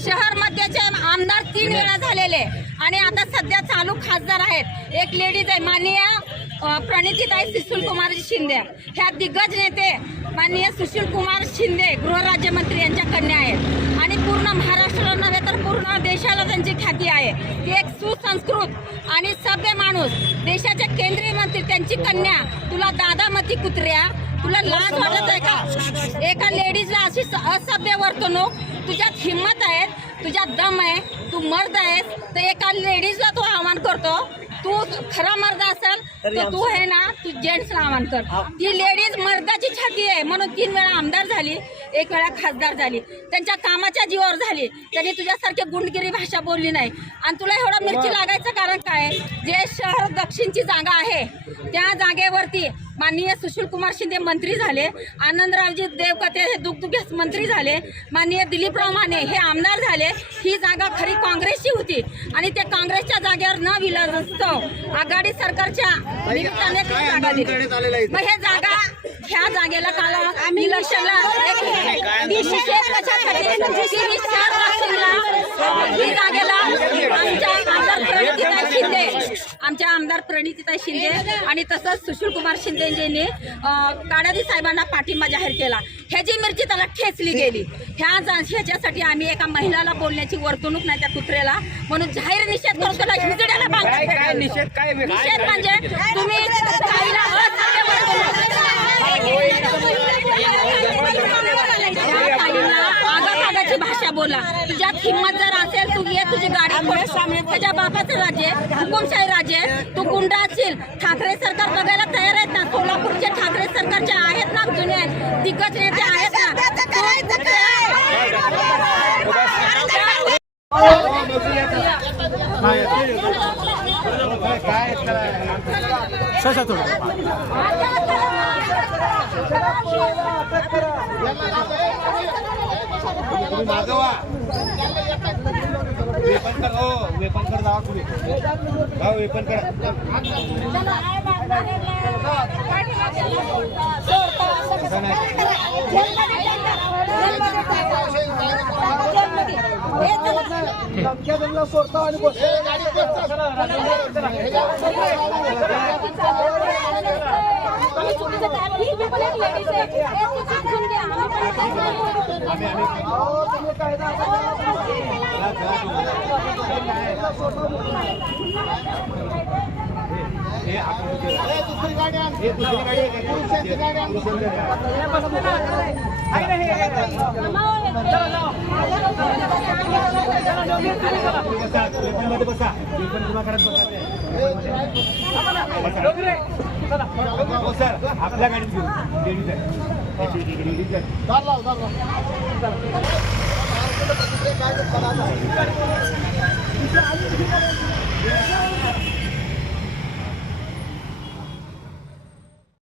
शहर मध्यचे आमदार 3 वेळा झालेले आणि आता सध्या चालू खासदार आहेत। एक लेडीज आहे माननीय प्रणितीताई सुशील कुमार शिंदे, ह्या दिग्गज नेते माननीय सुशील कुमार शिंदे गृहराज्यमंत्री यांच्या कन्या आहेत आणि पूर्ण महाराष्ट्राला नव्हे तर पूर्ण देशाला त्यांची ख्याती आहे। ती एक सुसंस्कृत आणि सभ्य माणूस, देशाचे केंद्रीय मंत्री त्यांची कन्या। तुला दादामती कुत्र्या, तुला लाज वाटत आहे का? एका लेडीजला अशी असभ्य वर्तणूक, तुझ्यात हिम्मत आहे, तुझ्यात दम आहे, तू मर्द आहेस तर एका लेडीजला तू आव्हान करतो? तू खरा मर्द असेल तर तू आहे ना, तू जेंट्सला आव्हान कर। ती लेडीज मर्दाची छाती आहे म्हणून 3 वेळा आमदार झाली, 1 वेळा खासदार झाली, त्यांच्या कामाच्या जीवावर झाली। त्यांनी तुझ्यासारखी गुंडगिरी भाषा बोलली नाही आणि तुला एवढं मिरची लागायचं कारण काय? जे शहर दक्षिणची जागा आहे त्या जागेवरती माननीय सुशील कुमार शिंदे मंत्री झाले, आनंदरावजी देवकते हे दुग्धविकास मंत्री झाले, माननीय दिलीपराव माने हे आमदार झाले। ही जागा खरी काँग्रेसची होती आणि त्या काँग्रेसच्या जागेवर न विलासतो आघाडी सरकारच्या निमित्ताने जागा दिली। मग हे जागा ह्या जागेला काल इलेक्शनला आमच्या आमदार प्रणितीताई शिंदे आणि तसंच सुशील कुमार शिंदेजींनी काडादी साहेबांना पाठिंबा जाहीर केला। ह्याची मिरची त्याला ठेचली गेली। ह्याच्यासाठी आम्ही एका महिलाला बोलण्याची वर्तणूक नाही त्या कुत्र्याला, म्हणून जाहीर निषेध करतो। निषेध म्हणजे तुम्ही आगाची भाषा बोला। तुझ्यात हिम्मत जर असेल तू ये, तुझी गाडी त्याच्या बापाचं राज्य, हुकुमशाही राज्य, तू गुंड असशील। ठाकरे सरकार बघायला तयार आहेत ना? सोलापूरचे ठाकरे सरकारचे आहेत ना, जुने दिग्गज नेते आहेत ना? मागवा वेपन कर, हो वेपन कर, जावा तुम्ही जाऊ वेपन कर। सोडता आणि दुसरी गाडी सर आपल्या गाडीत घेऊन